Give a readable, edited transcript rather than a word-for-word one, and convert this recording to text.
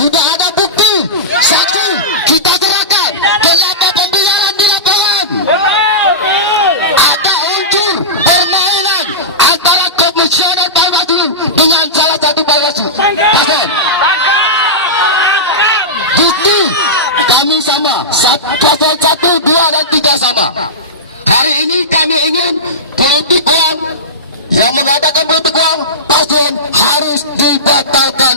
Sudah ada bukti, saksi, kita serahkan. Kenapa pembiaran di lapangan? Ada unsur permainan antara komisioner Bawaslu dengan salah satu Bawaslu. Paslon. Bukti kami sama, paslon 1, 2, dan 3 sama. Hari ini kami ingin politik uang yang mengatakan politik uang paslon harus dibatalkan.